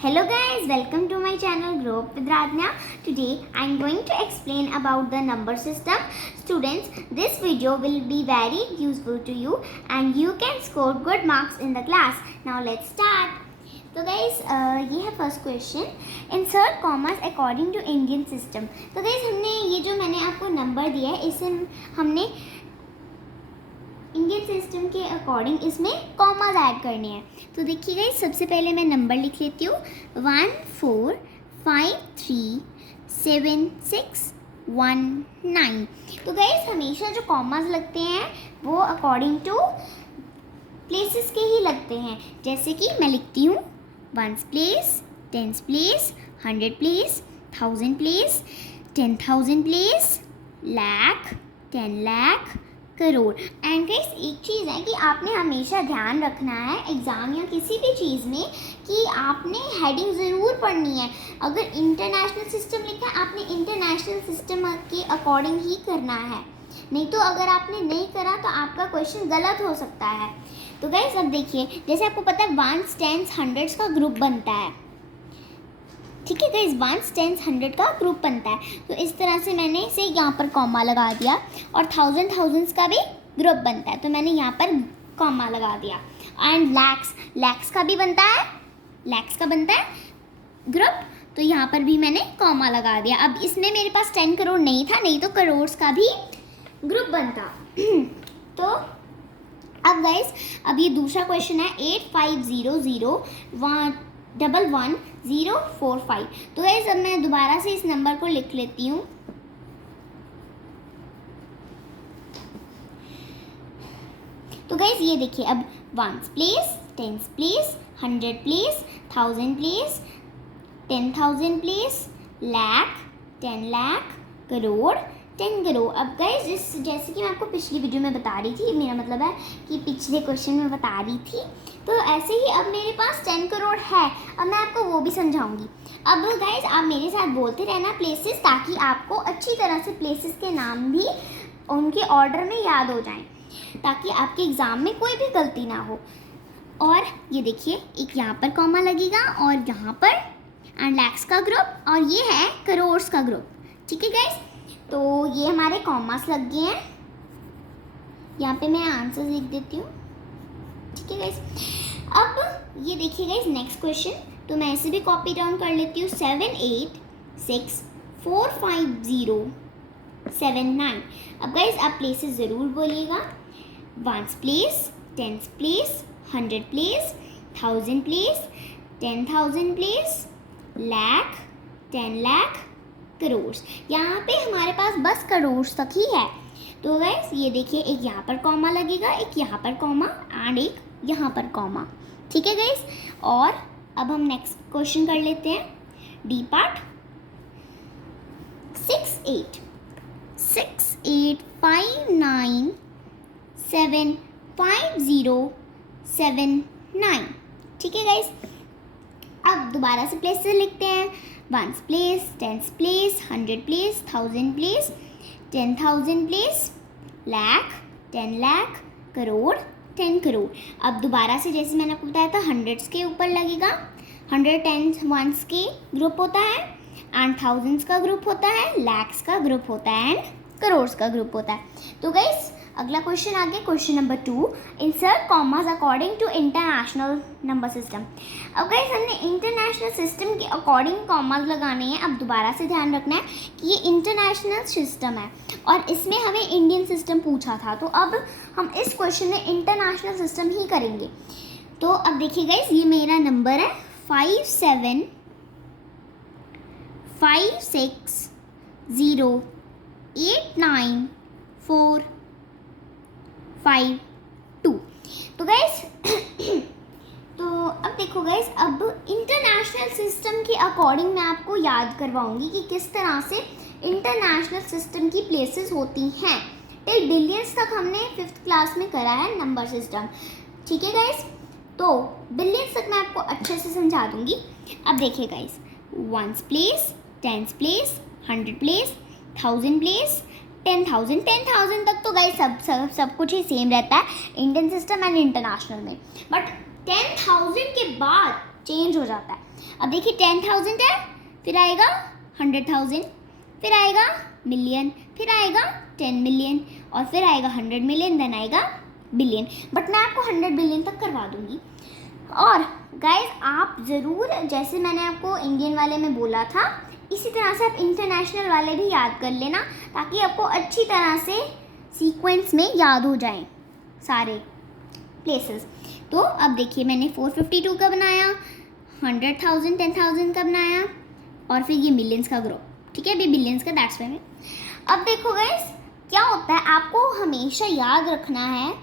Hello guys, welcome to my channel Grow Up with Radhna. Today I am going to explain about the number system. Students, this video will be very useful to you and you can score good marks in the class. Now let's start. तो guys ये है first question, insert commas according to Indian system. तो guys हमने ये जो मैंने आपको number दिया है इसे हमने इंडियन सिस्टम के अकॉर्डिंग इसमें कॉमास ऐड करने हैं। तो देखिए गाइस, सबसे पहले मैं नंबर लिख लेती हूँ 1 4 5 3 7 6 1 9। तो गाइस हमेशा जो कॉमास लगते हैं वो अकॉर्डिंग टू प्लेसेस के ही लगते हैं। जैसे कि मैं लिखती हूँ 1s place, 10s place, 100 place, 1000 place, 10,000 place, lakh, 10 lakh, crore. And guys एक चीज़ है कि आपने हमेशा ध्यान रखना है एग्ज़ाम या किसी भी चीज़ में कि आपने हेडिंग ज़रूर पढ़नी है। अगर इंटरनेशनल सिस्टम लिखा है आपने इंटरनेशनल सिस्टम के अकॉर्डिंग ही करना है, नहीं तो अगर आपने नहीं करा तो आपका क्वेश्चन गलत हो सकता है। तो गाइस अब देखिए, जैसे आपको पता है 1s 10s 100s का ग्रुप बनता है, ठीक है गाइस, 1s 10s 100 का ग्रुप बनता है। तो इस तरह से मैंने इसे यहाँ पर कॉमा लगा दिया और 1000 thousands का भी ग्रुप बनता है तो मैंने यहाँ पर कॉमा लगा दिया। एंड लैक्स का भी बनता है, लैक्स का बनता है ग्रुप, तो यहाँ पर भी मैंने कॉमा लगा दिया। अब इसमें मेरे पास 10 करोड़ नहीं था, नहीं तो करोड़ का भी ग्रुप बनता। तो अब गाइस अब ये दूसरा क्वेश्चन है 8500111045। तो गाइस अब मैं दोबारा से इस नंबर को लिख लेती हूँ। तो गाइस ये देखिए, अब 1s place, 10s place, 100 place, 1000 place, 10,000 place, lakh, 10 lakh, crore, 10 crore. अब गाइस जैसे कि मैं आपको पिछली वीडियो में बता रही थी, मेरा मतलब है कि पिछले क्वेश्चन में बता रही थी, तो ऐसे ही अब मेरे पास 10 करोड़ है। अब मैं आपको वो भी समझाऊंगी। अब गाइस आप मेरे साथ बोलते रहना प्लेसेस, ताकि आपको अच्छी तरह से प्लेसेस के नाम भी उनके ऑर्डर में याद हो जाएं, ताकि आपके एग्ज़ाम में कोई भी गलती ना हो। और ये देखिए, एक यहाँ पर कॉमा लगेगा और यहाँ पर एंड लैक्स का ग्रुप, और ये है करोड़ का ग्रुप, ठीक है गाइस। तो ये हमारे कॉमास लग गए हैं। यहाँ पे मैं आंसर लिख देती हूँ, ठीक है गाइस। अब ये देखिए गाइस नेक्स्ट क्वेश्चन, तो मैं इसे भी कॉपी डाउन कर लेती हूँ 7 8 6 4 5 0 7 9। अब गाइस आप प्लेसेस ज़रूर बोलिएगा, 1s place, 10s place, 100 place, 1000 place, 10,000 place, lakh, 10 lakh, crore. यहाँ पे हमारे पास बस करोड़ तक ही है। तो गाइस ये देखिए, एक यहाँ पर कॉमा लगेगा, एक यहाँ पर कॉमा एंड एक यहाँ पर कॉमा, ठीक है गाइस। और अब हम नेक्स्ट क्वेश्चन कर लेते हैं, डी पार्ट 6 8 5 9 7 5 0 7 9, ठीक है गाइस। अब दोबारा से प्लेस से लिखते हैं, 1s place, 10s place, 100 place, 1000 place, 10,000 place, lakh, 10 lakh, crore, 10 crore. अब दोबारा से जैसे मैंने आपको बताया था 100s के ऊपर लगेगा, 100 10s 1s के ग्रुप होता है एंड 1000s का ग्रुप होता है, लैक्स का ग्रुप होता है एंड करोड़ का ग्रुप होता है। तो गाइस अगला क्वेश्चन आ गया, question number 2, insert commas according to international number system. अब गाइस हमने इंटरनेशनल सिस्टम के अकॉर्डिंग कॉमास लगाने हैं। अब दोबारा से ध्यान रखना है कि ये इंटरनेशनल सिस्टम है और इसमें हमें इंडियन सिस्टम पूछा था, तो अब हम इस क्वेश्चन में इंटरनेशनल सिस्टम ही करेंगे। तो अब देखिए गाइस, ये मेरा नंबर है 5 7 5 6 0 8 9 4 5 2। तो गाइस तो अब देखो गाइस, अब इंटरनेशनल सिस्टम के अकॉर्डिंग मैं आपको याद करवाऊंगी कि किस तरह से इंटरनेशनल सिस्टम की प्लेसेस होती हैं। टिल बिलियंस तक हमने 5th क्लास में करा है नंबर सिस्टम, ठीक है गाइस। तो बिलियंस तक मैं आपको अच्छे से समझा दूंगी। अब देखिए guys, 1s place, 10s place, 100 place, 1000 place, 10,000 तक तो गाइस सब कुछ ही सेम रहता है इंडियन सिस्टम एंड इंटरनेशनल में। बट 10,000 के बाद चेंज हो जाता है। अब देखिए 10,000 है, फिर आएगा 100,000, फिर आएगा मिलियन, फिर आएगा 10 मिलियन, और फिर आएगा 100 मिलियन, देन आएगा बिलियन। बट मैं आपको 100 बिलियन तक करवा दूंगी। और गाइज आप ज़रूर, जैसे मैंने आपको इंडियन वाले में बोला था, इसी तरह से आप इंटरनेशनल वाले भी याद कर लेना, ताकि आपको अच्छी तरह से सीक्वेंस में याद हो जाएं सारे प्लेसेस। तो अब देखिए मैंने 452 का बनाया, 100,000 10,000 का बनाया, और फिर ये मिलियंस का ग्रुप। ठीक है, अभी बिलियंस का दैट्स वाई में। अब देखो गाइस क्या होता है, आपको हमेशा याद रखना है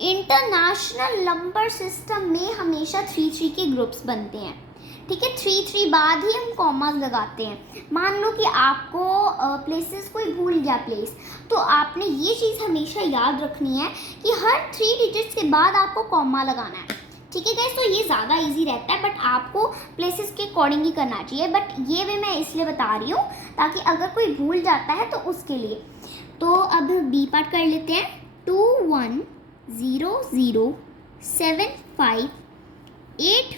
इंटरनेशनल नंबर सिस्टम में हमेशा 3-3 के ग्रुप्स बनते हैं। ठीक है, 3-3 बाद ही हम कॉमास लगाते हैं। मान लो कि आपको प्लेसेस कोई भूल गया प्लेस, तो आपने ये चीज़ हमेशा याद रखनी है कि हर 3 डिजिट्स के बाद आपको कॉमा लगाना है। ठीक है गाइस, तो ये ज़्यादा इजी रहता है, बट आपको प्लेसेस के अकॉर्डिंग ही करना चाहिए। बट ये भी मैं इसलिए बता रही हूँ ताकि अगर कोई भूल जाता है तो उसके लिए। तो अब बी पार्ट कर लेते हैं। 2 1 0 0 7 5 8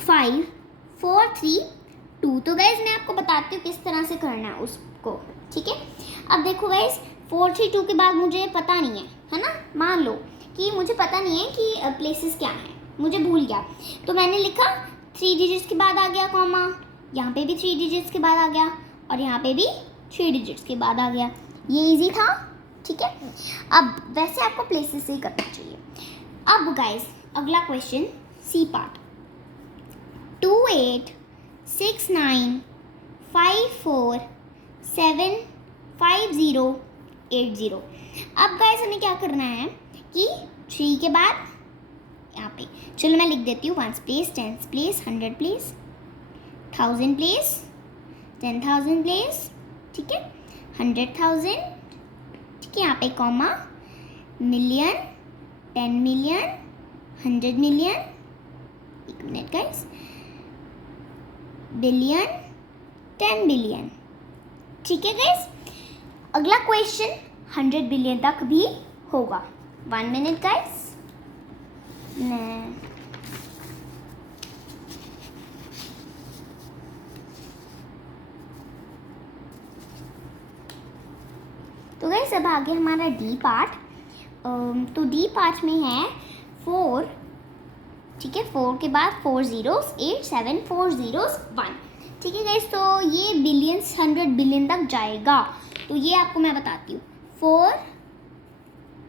5 4 3 2। तो गाइज मैं आपको बताती हूँ किस तरह से करना है उसको। ठीक है, अब देखो गाइज 4 3 2 के बाद मुझे पता नहीं है ना, मान लो कि मुझे पता नहीं है कि प्लेसेस क्या हैं, मुझे भूल गया, तो मैंने लिखा 3 डिजिट्स के बाद आ गया कॉमा, यहाँ पे भी 3 डिजिट्स के बाद आ गया, और यहाँ पे भी 3 डिजिट्स के बाद आ गया। ये इजी था। ठीक है, अब वैसे आपको प्लेसेस से ही करना चाहिए। अब गाइस अगला क्वेश्चन सी पार्ट। 2 8 6 9 5 4 7 5 0 8 0। अब गाइस हमें क्या करना है कि 3 के बाद यहाँ पे, चलो मैं लिख देती हूँ 1 place, 10 place, 100 place, 1000 place, 10,000 place. ठीक है, 100,000। ठीक है, यहाँ पे कॉमा, मिलियन, 10 मिलियन, 100 मिलियन, एक मिनट गाइस, बिलियन, 10 बिलियन। ठीक है गाइस, अगला क्वेश्चन 100 बिलियन तक भी होगा। 1 मिनट गाइस। तो गाइस अब आगे हमारा डी पार्ट। तो डी पार्ट में है 4। ठीक है, 4 के बाद 4 zeros 8 7 4 zeros 1। ठीक है गाइस, तो ये बिलियंस 100 बिलियन तक जाएगा। तो ये आपको मैं बताती हूँ।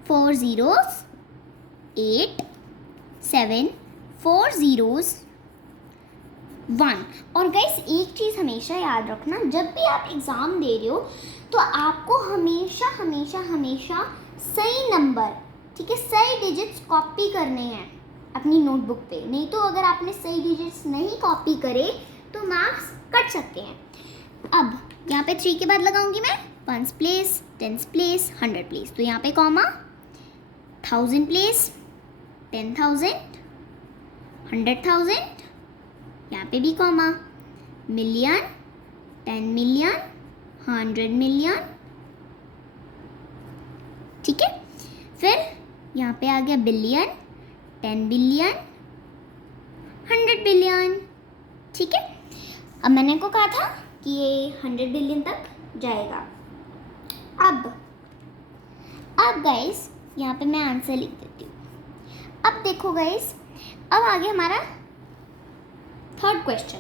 4 zeros 8 7 4 zeros 1। और गाइस एक चीज़ हमेशा याद रखना, जब भी आप एग्ज़ाम दे रहे हो तो आपको हमेशा हमेशा हमेशा सही नंबर, ठीक है, सही डिजिट्स कॉपी करने हैं अपनी नोटबुक पे। नहीं तो अगर आपने सही डिजिट्स नहीं कॉपी करे तो मार्क्स कट सकते हैं। अब यहाँ पे 3 के बाद लगाऊंगी मैं 1 प्लेस, 10 प्लेस, 100 प्लेस। तो यहाँ पे कॉमा, 1000 प्लेस, 10,000, 100,000, यहाँ पे भी कॉमा, मिलियन, 10 मिलियन, 100 मिलियन। ठीक है, फिर यहाँ पे आ गया बिलियन, 10 बिलियन, 100 बिलियन। ठीक है, अब मैंने को कहा था कि ये 100 बिलियन तक जाएगा। अब गाइस यहाँ पे मैं आंसर लिख देती हूँ। अब देखो गाइस, अब आगे हमारा third question,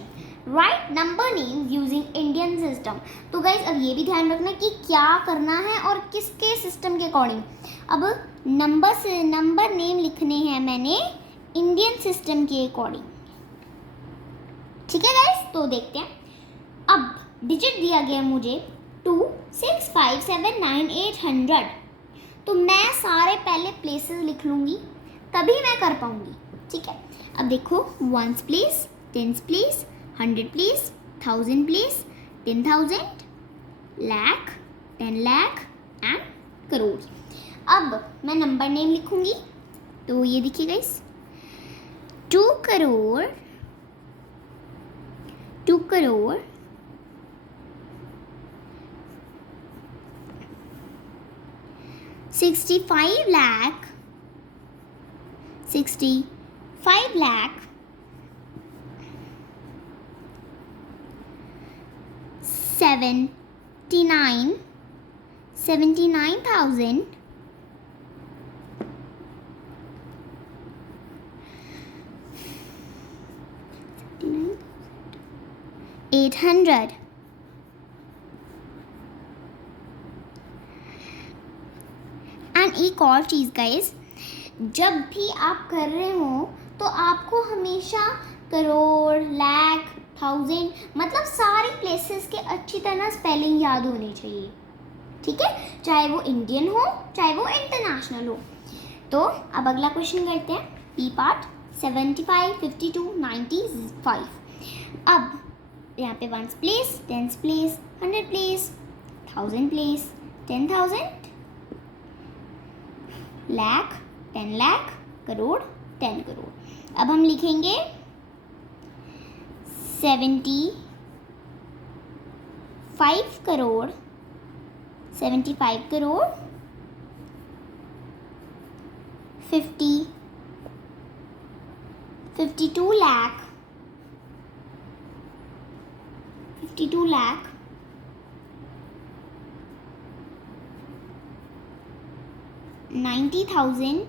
right number name using Indian system. तो गाइस अब ये भी ध्यान रखना कि क्या करना है और किसके सिस्टम के अकॉर्डिंग। अब नंबर नेम लिखने हैं मैंने इंडियन सिस्टम के अकॉर्डिंग। ठीक है गाइस, तो देखते हैं। अब डिजिट दिया गया मुझे 2 6 5 7 9 8 100। तो मैं सारे पहले प्लेसेस लिख लूँगी, तभी मैं कर पाऊँगी। ठीक है, अब देखो 1 place, 10 place, 100 place, 1000 place, 10,000, lakh, 10 lakh and crore. अब मैं नंबर नेम लिखूँगी, तो ये देखिए guys, 2 crore, 2 crore 65 lakh 65 lakh 79,000 800 and एक और चीज़ गाइस, जब भी आप कर रहे हो तो आपको हमेशा करोड़, लाख, थाउजेंड मतलब सारी प्लेसेस के अच्छी तरह स्पेलिंग याद होनी चाहिए, ठीक है, चाहे वो इंडियन हो चाहे वो इंटरनेशनल हो। तो अब अगला क्वेश्चन करते हैं, पी पार्ट 75, 52, 95। अब यहाँ पे ones place, tens place, 100 place, 1000 place, 10,000, lakh, 10 lakh, crore, 10 crore. अब हम लिखेंगे 75 करोड़, 75 करोड़, 52 लाख, 52 लाख, 90,000,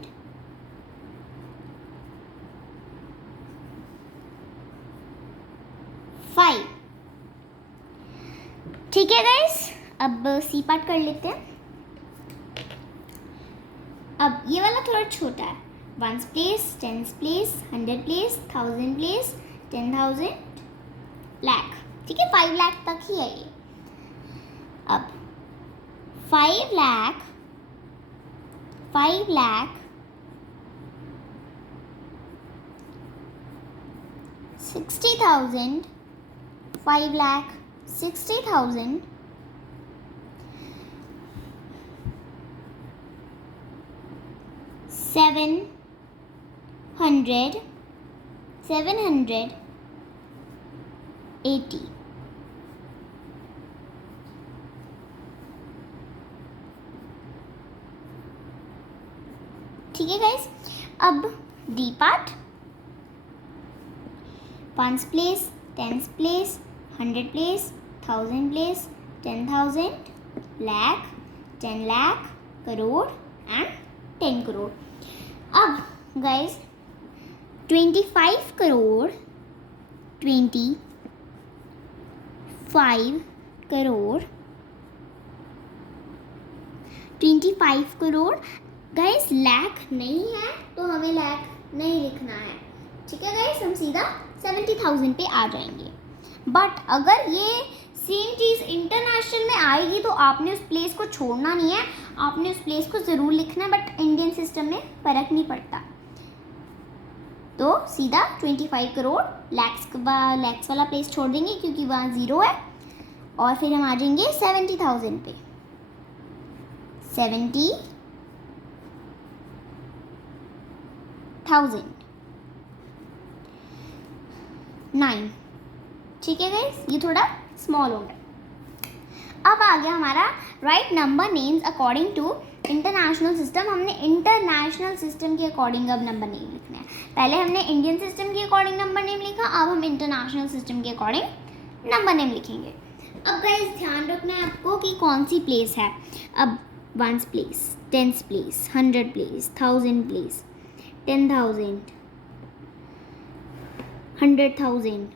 5। ठीक है गाइस, अब सी पार्ट कर लेते हैं। अब ये वाला थोड़ा छोटा है, ones place, tens place, 100 place, 1000 place, 10,000, lakh, ठीक है, 5 लाख तक ही है ये। अब 5 लाख, 60,000, 5 लाख 60,000, 780। ठीक है गाइस, अब D part, ones place, tens place, 100 place, 1000 place, 10,000, lakh, 10 lakh, crore and 10 crore. अब गाइस 25 करोड़, 25 करोड़, 25 करोड़ गाइस, लाख नहीं है तो हमें लाख नहीं लिखना है, ठीक है गाइस, हम सीधा 70,000 पे आ जाएंगे। बट अगर ये सेम चीज़ इंटरनेशनल में आएगी तो आपने उस प्लेस को छोड़ना नहीं है, आपने उस प्लेस को ज़रूर लिखना है, बट इंडियन सिस्टम में फ़र्क नहीं पड़ता। तो सीधा 25 करोड़, लैक्स वाला प्लेस छोड़ देंगे क्योंकि वहाँ ज़ीरो है, और फिर हम आ जाएंगे 70,000 पे। 70,000 9। ठीक है गाइस, ये थोड़ा स्मॉल हो गया। अब आ गया हमारा write number names according to international system. हमने इंटरनेशनल सिस्टम के अकॉर्डिंग अब नंबर नेम लिखने हैं। पहले हमने इंडियन सिस्टम के अकॉर्डिंग नंबर नेम लिखा, अब हम इंटरनेशनल सिस्टम के अकॉर्डिंग नंबर नेम लिखेंगे। अब गाइस ध्यान रखना है आपको कि कौन सी प्लेस है। अब ones place, tens place, 100 place, 1000 place, 10,000, 100,000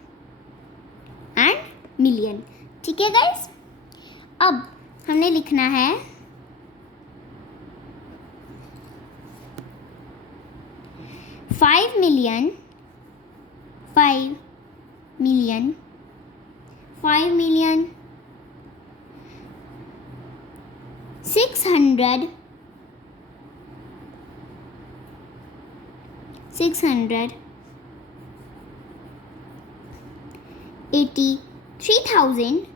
and million. ठीक है गाइस, अब हमने लिखना है 5 मिलियन, 5 मिलियन, 5 मिलियन, 600, 683,000,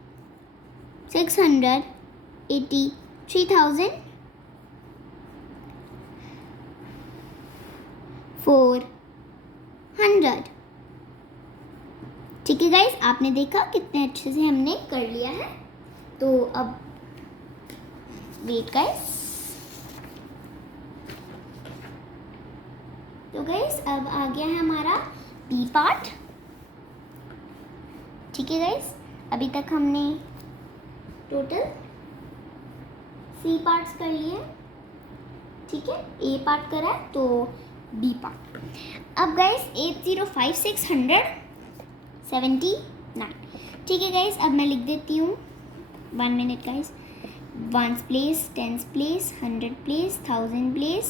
683,000, 400। ठीक है गाइस, आपने देखा कितने अच्छे से हमने कर लिया है। तो अब वेट गाइस, तो गाइस अब आ गया है हमारा बी पार्ट। ठीक है गाइस, अभी तक हमने टोटल सी पार्ट्स कर लिए, ठीक है, ए पार्ट करा है तो बी पार्ट। अब गाइस 805679, ठीक है गाइस, अब मैं लिख देती हूँ 1 minute guys. 1s place, 10s place, 100 place, 1000 place,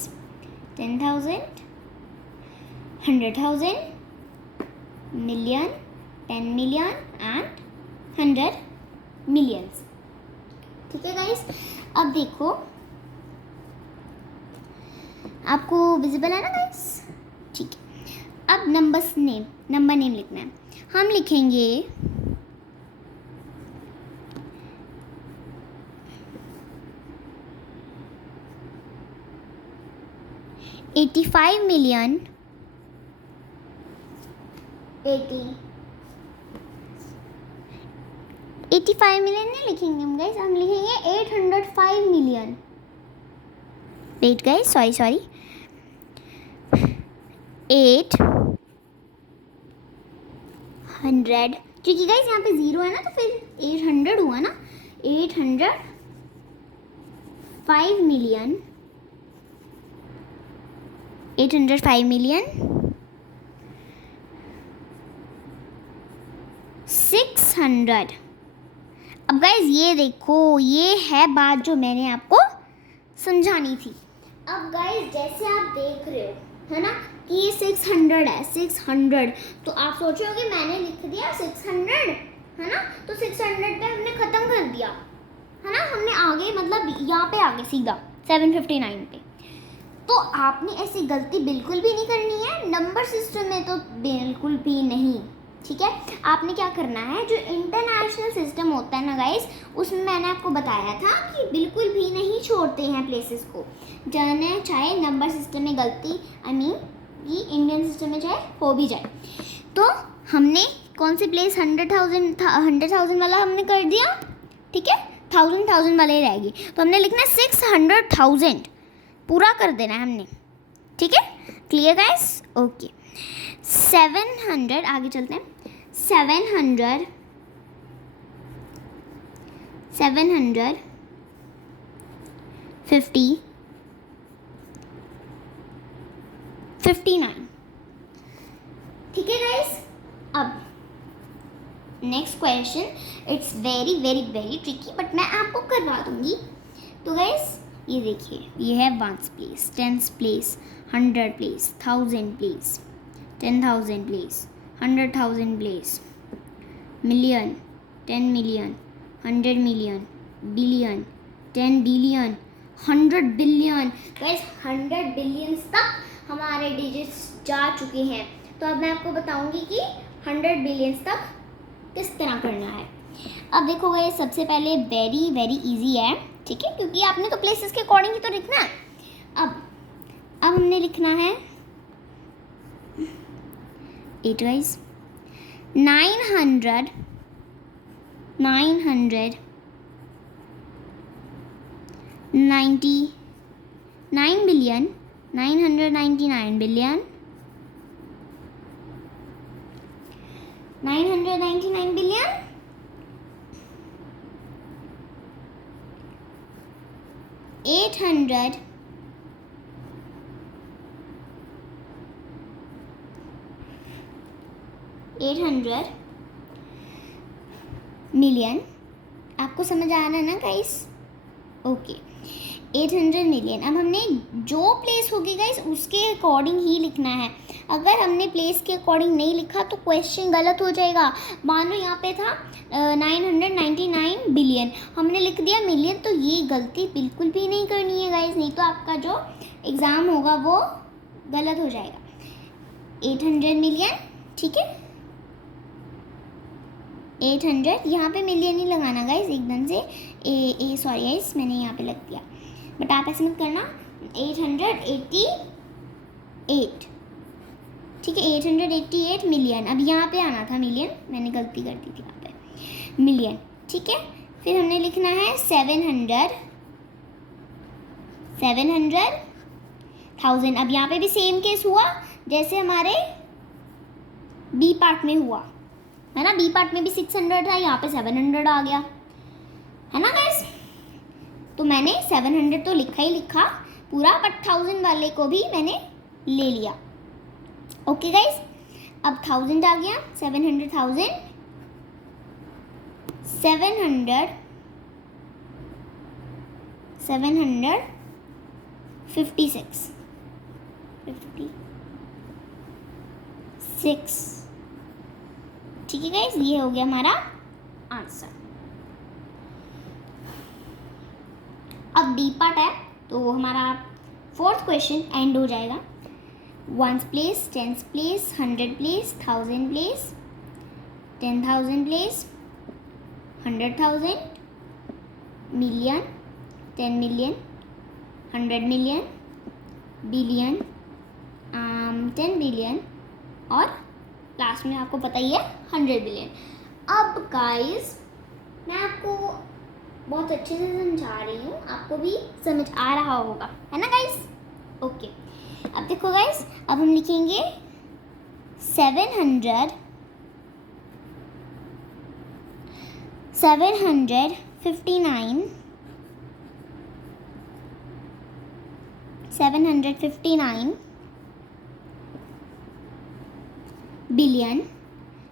10,000, 100,000, million, 10 million and 100 millions, ठीक है गाइस। अब देखो आपको विजिबल है ना गाइस, ठीक है। अब नंबर नेम लिखना है। हम लिखेंगे 85 million 85 मिलियन नहीं लिखेंगे हम गाइस, हम लिखेंगे 805 मिलियन। वेट गाइस, सॉरी 800, क्योंकि गाइस यहाँ पे 0 है ना तो फिर 800 हुआ ना, 805 मिलियन 600। अब गाइज ये देखो, ये है बात जो मैंने आपको समझानी थी। अब गाइज जैसे आप देख रहे हो है ना कि ये 600 है, 600, तो आप सोच रहे हो कि मैंने लिख दिया 600 है ना, तो 600 पे हमने ख़त्म कर दिया है ना, हमने आगे मतलब यहाँ पे आगे सीधा 759 पे। तो आपने ऐसी गलती बिल्कुल भी नहीं करनी है, नंबर सिस्टम में तो बिल्कुल भी नहीं, ठीक है। आपने क्या करना है, जो इंटरनेशनल सिस्टम होता है ना गाइस, उसमें मैंने आपको बताया था कि बिल्कुल भी नहीं छोड़ते हैं प्लेसेस को, जाने चाहे नंबर सिस्टम में गलती ये इंडियन सिस्टम में चाहे हो भी जाए। तो हमने कौन सी प्लेस 100,000 वाला हमने कर दिया, ठीक है, 1000 वाले रहेगी, तो हमने लिखना है 600,000, पूरा कर देना है हमने, ठीक है। Clear guys, okay. 700, आगे चलते हैं। 700 50 59, ठीक है गाइस। अब next question, it's very very very tricky, but मैं आपको करवा दूंगी। तो गाइस ये देखिए, ये है 1s place, 10s place, 100 place, 1000 place, 10,000 place, 100,000 place, million, 10 million, 100 million, billion, 10 billion, 100 billion। Guys 100 billions तक हमारे डिजिट्स जा चुके हैं। तो अब मैं आपको बताऊंगी कि 100 बिलियंस तक किस तरह करना है। अब देखो गाइस, सबसे पहले वेरी वेरी इजी है, ठीक है, क्योंकि आपने तो प्लेसेस के अकॉर्डिंग ही तो लिखना है। अब हमने लिखना है 8 guys, 999 billion, 999 billion, 999 billion, 800 million. आपको समझ आ रहा है ना गाइस, ओके, 800 मिलियन। अब हमने जो प्लेस होगी गाइस उसके अकॉर्डिंग ही लिखना है। अगर हमने प्लेस के अकॉर्डिंग नहीं लिखा तो क्वेश्चन गलत हो जाएगा। मान लो यहाँ पे था 999 बिलियन, हमने लिख दिया मिलियन, तो ये गलती बिल्कुल भी नहीं करनी है गाइस, नहीं तो आपका जो एग्ज़ाम होगा वो गलत हो जाएगा। 800 मिलियन, ठीक है, 800, यहाँ पे मिलियन ही लगाना गाइस एकदम से, सॉरी गाइस मैंने यहाँ पे लग दिया, बट आप ऐसे मत करना। 888, ठीक है, 888 मिलियन। अब यहाँ पे आना था मिलियन, मैंने गलती कर दी थी यहाँ पे, मिलियन, ठीक है। फिर हमने लिखना है 700,000। अब यहाँ पे भी सेम केस हुआ जैसे हमारे बी पार्ट में हुआ है ना, बी पार्ट में भी 600 था, यहाँ पे 700 आ गया है ना तो मैंने 700 तो लिखा ही लिखा पूरा, बट 1000 वाले को भी मैंने ले लिया। ओके गाइस, अब 1000 आ गया, 700,000, 700, 756, 56। ठीक है गाइस, ये हो गया हमारा आंसर। अब डी पार्ट है तो हमारा 4th क्वेश्चन एंड हो जाएगा। 1s place, 10s place, 100 place, 1000 place, 10,000 place, 100,000, million, 10 million, 100 million, billion, 10 billion और लास्ट में आपको पता ही है 100 बिलियन। अब गाइस मैं आपको बहुत अच्छे से समझा रही हूँ, आपको भी समझ आ रहा होगा, है ना गाइस? ओके, अब देखो गाइस, अब हम लिखेंगे 759, 759 billion,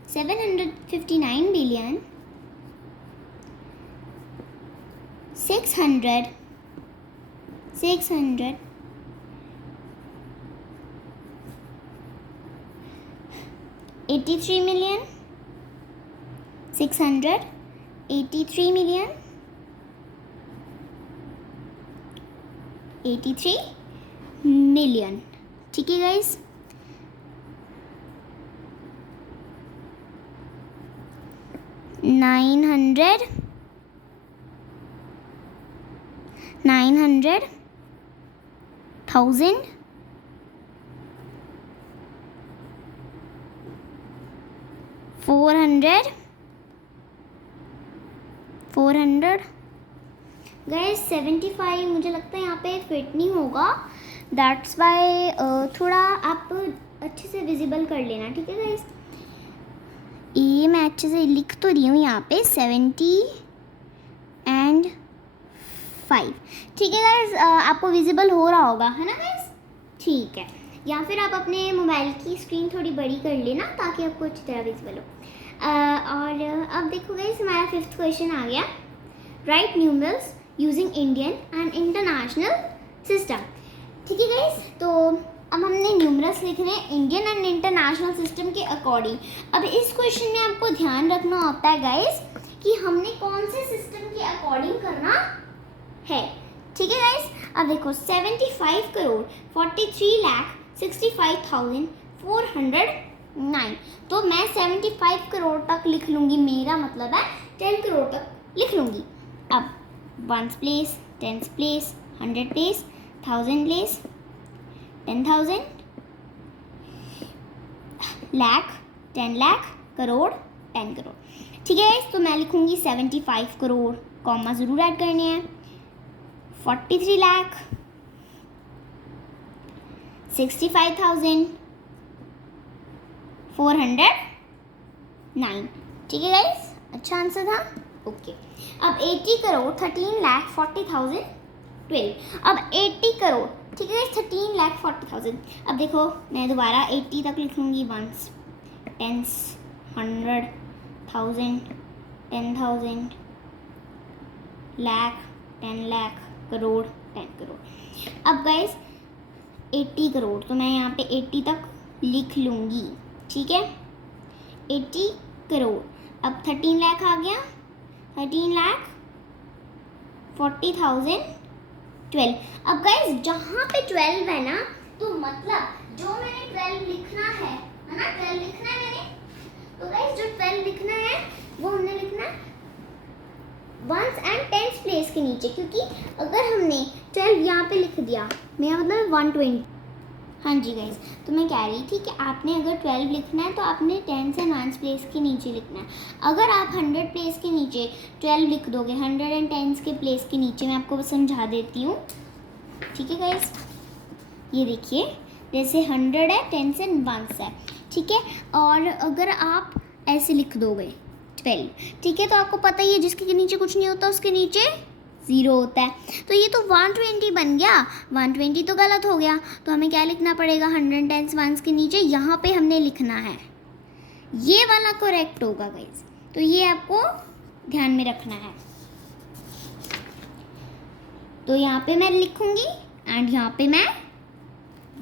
759 billion, 600 83 million, 683 million, 83 million। ठीक है गाइस, नाइन हंड्रेड 1000 400 गाइस। 75 मुझे लगता है यहाँ पे फिट नहीं होगा, दैट्स वाई थोड़ा आप अच्छे से विजिबल कर लेना। ठीक है गाइस, ये मैं अच्छे से लिख तो रही हूँ यहाँ पे 75। ठीक है गाइस, आपको विजिबल हो रहा होगा, है ना गाइस? ठीक है, या फिर आप अपने मोबाइल की स्क्रीन थोड़ी बड़ी कर लेना ताकि आपको अच्छी तरह विजिबल हो। और अब देखो गाइस, हमारा 5th क्वेश्चन आ गया। Right numerals using Indian and international system. ठीक है गाइस, तो अब हमने न्यूमरल्स लिखने हैं इंडियन एंड इंटरनेशनल सिस्टम के अकॉर्डिंग। अब इस क्वेश्चन में आपको ध्यान रखना होता है गाइस कि हमने कौन से सिस्टम के अकॉर्डिंग करना है। ठीक है गाइस, अब देखो 75,43,65,409, तो मैं 75 करोड़ तक लिख लूँगी, मेरा मतलब है 10 करोड़ तक लिख लूँगी। अब 1s place, 10s place, 100 place, 1000 place, 10,000, lakh, 10 lakh, crore, 10 crore. ठीक है, तो मैं लिखूंगी 75 करोड़, कॉमा ज़रूर ऐड करने हैं, 43 लाख, 65,409। ठीक है गाइस, अच्छा आंसर था। ओके, अब 80 करोड़ 13,40,012। अब 80 करोड़, ठीक है, 13,40,000। अब देखो मैं दोबारा 80 तक लिखूंगी, 1s, 10s, 100, 1000, 10,000, लाख, 10 लाख, करोड़, 10 करोड़। अब गाइस 80 करोड़, तो मैं यहाँ पे 80 तक लिख लूँगी। ठीक है, 80 करोड़। अब 13 लाख आ गया, 13,40,012। अब गाइस जहाँ पे 12 है ना, तो मतलब जो मैंने 12 लिखना है ना, 12 लिखना है मैंने, तो गाइस जो 12 लिखना है वो हमने लिखना है 1s and 10s प्लेस के नीचे, क्योंकि अगर हमने 12 यहाँ पे लिख दिया, मेरा मतलब 120। हाँ जी गाइस, तो मैं कह रही थी कि आपने अगर 12 लिखना है तो आपने 10s and 1s प्लेस के नीचे लिखना है। अगर आप 100 प्लेस के नीचे 12 लिख दोगे, 100 and 10s के प्लेस के नीचे, मैं आपको समझा देती हूँ। ठीक है गाइस, ये देखिए, जैसे 100 है, 10s and 1s है, ठीक है। और अगर आप ऐसे लिख दोगे 12, ठीक है, तो आपको पता ही है जिसके नीचे कुछ नहीं होता उसके नीचे 0 होता है। तो ये तो 120 बन गया, 120 तो गलत हो गया। तो हमें क्या लिखना पड़ेगा, 110 वंस के नीचे यहाँ पे हमने लिखना है, ये वाला करेक्ट होगा गाइस। तो ये आपको ध्यान में रखना है। तो यहाँ पे मैं लिखूंगी एंड यहाँ पे मैं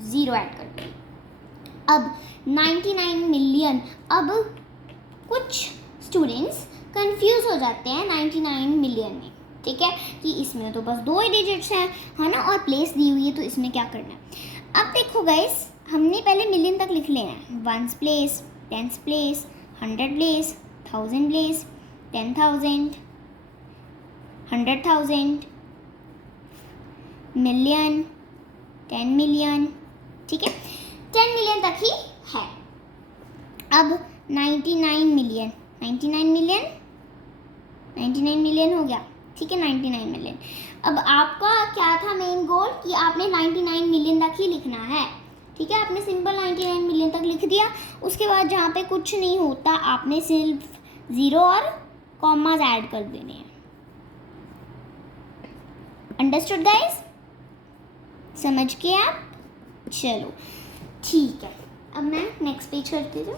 0 ऐड कर दूँगी। अब 99 मिलियन, अब कुछ स्टूडेंट्स कंफ्यूज हो जाते हैं 99 मिलियन में, ठीक है, कि इसमें तो बस 2 ही डिजिट्स हैं, है ना, और प्लेस दी हुई है, तो इसमें क्या करना है। अब देखो गाइस, हमने पहले मिलियन तक लिख लेना है, 1s place, 10s place, 100 place, 1000 place, 10,000, 100,000, million, 10 million, ठीक है, 10 मिलियन तक ही है। अब 99 मिलियन, 99 मिलियन, 99 मिलियन हो गया, ठीक है, 99 मिलियन। अब आपका क्या था मेन गोल, कि आपने 99 मिलियन तक ही लिखना है, ठीक है। आपने सिंपल 99 मिलियन तक लिख दिया। उसके बाद जहाँ पे कुछ नहीं होता आपने सिर्फ 0 और कॉमास ऐड कर देने हैं। अंडरस्टूड गाइस, समझ के आप, चलो ठीक है। अब मैं नेक्स्ट पेज करती हूँ।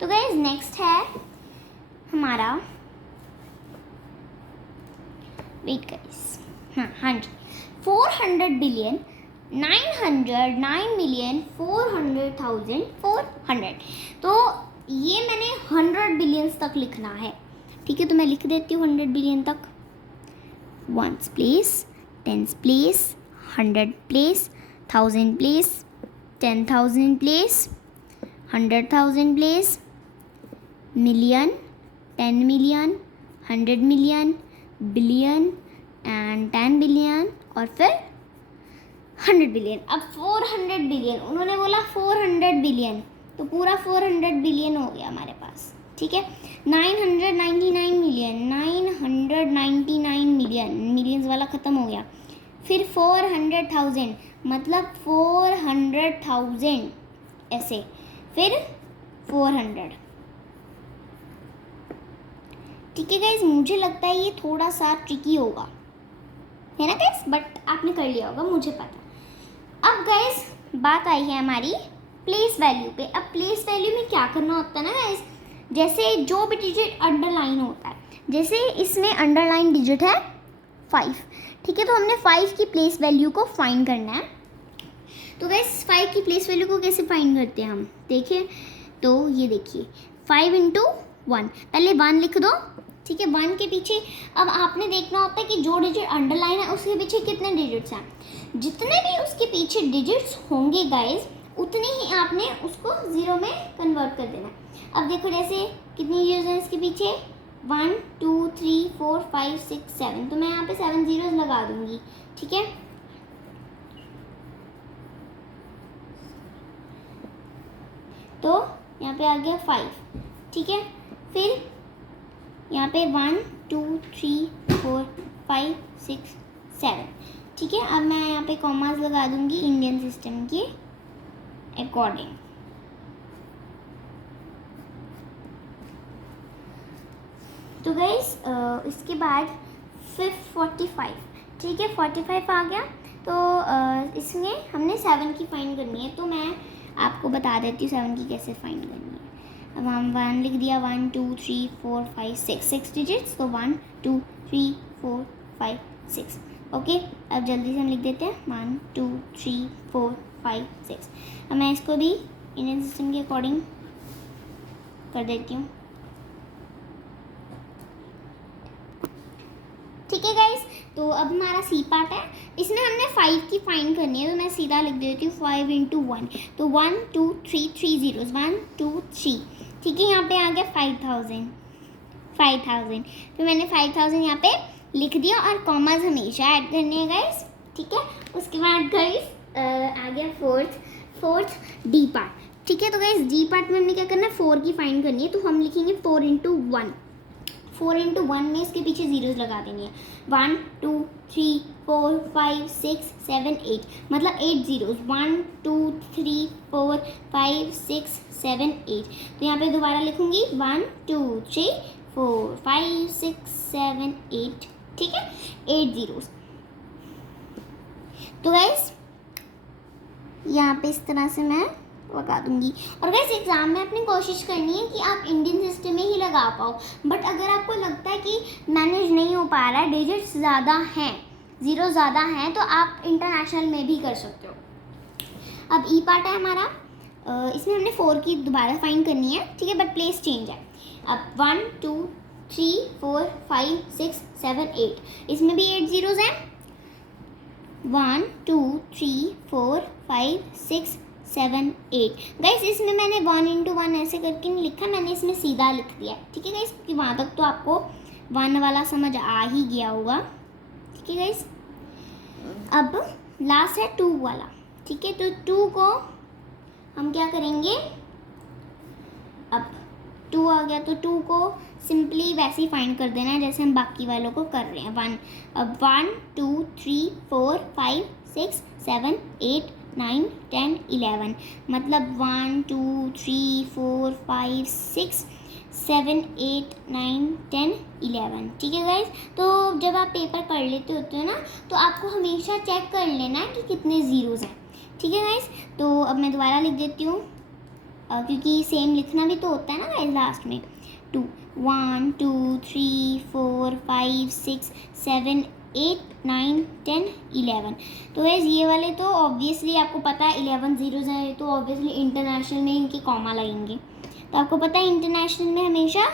तो गाइस नेक्स्ट है हमारा, वेट गाइस, हाँ जी, 400 बिलियन 909 मिलियन 400,000 400। तो ये मैंने 100 बिलियंस तक लिखना है, ठीक है। तो मैं लिख देती हूँ 100 बिलियन तक। 1s place, 10s place, 100 place, 1000 place, 10,000 place, 100,000 place, million, 10 million, 100 million, billion and 10 billion, और फिर 100 बिलियन। अब 400 बिलियन, उन्होंने बोला 400 बिलियन, तो पूरा 400 बिलियन हो गया हमारे पास, ठीक है। 999 मिलियन, 999 मिलियन, मिलियंस वाला ख़त्म हो गया। फिर 400,000, मतलब 400,000 ऐसे, फिर 400, ठीक है गाइज। मुझे लगता है ये थोड़ा सा ट्रिकी होगा, है ना गाइज, बट आपने कर लिया होगा, मुझे पता। अब गाइज बात आई है हमारी प्लेस वैल्यू पे। अब प्लेस वैल्यू में क्या करना होता है ना गाइज, जैसे जो भी डिजिट अंडरलाइन होता है, जैसे इसमें अंडरलाइन डिजिट है 5, ठीक है। तो हमने 5 की प्लेस वैल्यू को फाइंड करना है। तो गाइज 5 की प्लेस वैल्यू को कैसे फाइंड करते हैं हम, देखिए, तो ये देखिए 5 × 1, पहले 1 लिख दो, ठीक है। 1 के पीछे अब आपने देखना होता है कि जो डिजिट अंडरलाइन है उसके पीछे कितने डिजिट्स हैं। जितने भी उसके पीछे डिजिट्स होंगे गाइज, उतने ही आपने उसको 0 में कन्वर्ट कर देना। अब देखो जैसे कितनी डिजिट्स हैं इसके पीछे, 1 2 3 4 5 6 7, तो मैं यहाँ पे 7 zeros लगा दूंगी, ठीक है। तो यहाँ पे आ गया 5, ठीक है। फिर यहाँ पे 1 2 3 4 5 6 7, ठीक है। अब मैं यहाँ पे कॉमास लगा दूंगी इंडियन सिस्टम के अकॉर्डिंग। तो गाइस इसके बाद 45, ठीक है, 45 आ गया। तो इसमें हमने 7 की फाइंड करनी है, तो मैं आपको बता देती हूँ 7 की कैसे फाइंड करनी है। अब हम 1 लिख दिया, 1 2 3 4 5 6 डिजिट्स, तो 1 2 3 4 5 6, ओके। अब जल्दी से हम लिख देते हैं 1 2 3 4 5 6। अब मैं इसको भी इंडियन सिस्टम के अकॉर्डिंग कर देती हूँ, ठीक है गाइस। तो अब हमारा सी पार्ट है, इसमें हमने 5 की फाइंड करनी है, तो मैं सीधा लिख देती हूँ 5 × 1, तो 1 2 3 3 zeros, 1 2 3, ठीक है। यहाँ पे आ गया 5,000, तो मैंने 5,000 यहाँ पे लिख दिया, और कॉमास हमेशा ऐड करने हैं गाइस, ठीक है। उसके बाद गाइस आ गया फोर्थ डी पार्ट, ठीक है। तो गाइस डी पार्ट में हमने क्या करना है, 4 की फाइंड करनी है, तो हम लिखेंगे 4 × 1, 4 × 1 में इसके पीछे जीरोस लगा देनी है, 1 2 3 4 5 6 7 8, मतलब 8 zeros, 1 2 3 4 5 6 7 8। तो यहाँ पे दोबारा लिखूंगी 1 2 3 4 5 6 7 8, ठीक है, 8 zeros। तो गाइस यहाँ पे इस तरह से मैं लगा दूंगी। और गाइस एग्जाम में अपनी कोशिश करनी है कि आप इंडियन सिस्टम में ही लगा पाओ, बट अगर आपको लगता है कि मैनेज नहीं हो पा रहा है, डिजिट्स ज़्यादा हैं, ज़ीरो ज़्यादा हैं, तो आप इंटरनेशनल में भी कर सकते हो। अब ई पार्ट है हमारा, इसमें हमने 4 की दोबारा फाइंड करनी है, ठीक है, बट प्लेस चेंज है। अब 1 2 3 4 5 6 7 8, इसमें भी 8 zeros हैं। 1 2 3 4 5 6 7 8। गाइस इसमें मैंने 1 into 1 ऐसे करके नहीं लिखा, मैंने इसमें सीधा लिख दिया, ठीक है गाइस, क्योंकि वहाँ तक तो आपको 1 वाला समझ आ ही गया होगा, ठीक है गाइस। अब लास्ट है 2 वाला, ठीक है, तो 2 को हम क्या करेंगे, अब 2 आ गया तो 2 को सिंपली वैसे ही फाइंड कर देना है जैसे हम बाकी वालों को कर रहे हैं। 1, अब 1 2 3 4 5 6 7 8 9 10 11, मतलब 1 2 3 4 5 6 7 8 9 10 11, ठीक है गाइस। तो जब आप पेपर कर लेते होते हो ना, तो आपको हमेशा चेक कर लेना है कि कितने ज़ीरोज़ हैं, ठीक है गाइस। तो अब मैं दोबारा लिख देती हूँ, क्योंकि सेम लिखना भी तो होता है ना गाइस लास्ट में। 2 1 2 3 4 5 6 7 8 9 10 11। तो गाइस ये वाले तो ऑब्वियसली आपको पता है 11 zeros हैं, तो ऑब्वियसली इंटरनेशनल में इनके कॉमा लगेंगे। तो आपको पता है इंटरनेशनल में हमेशा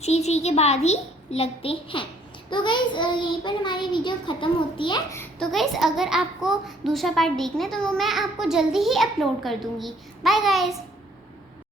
3 के बाद ही लगते हैं। तो गाइस यहीं पर हमारी वीडियो ख़त्म होती है। तो गाइस अगर आपको दूसरा पार्ट देखना है तो वो मैं आपको जल्दी ही अपलोड कर दूँगी। Bye guys.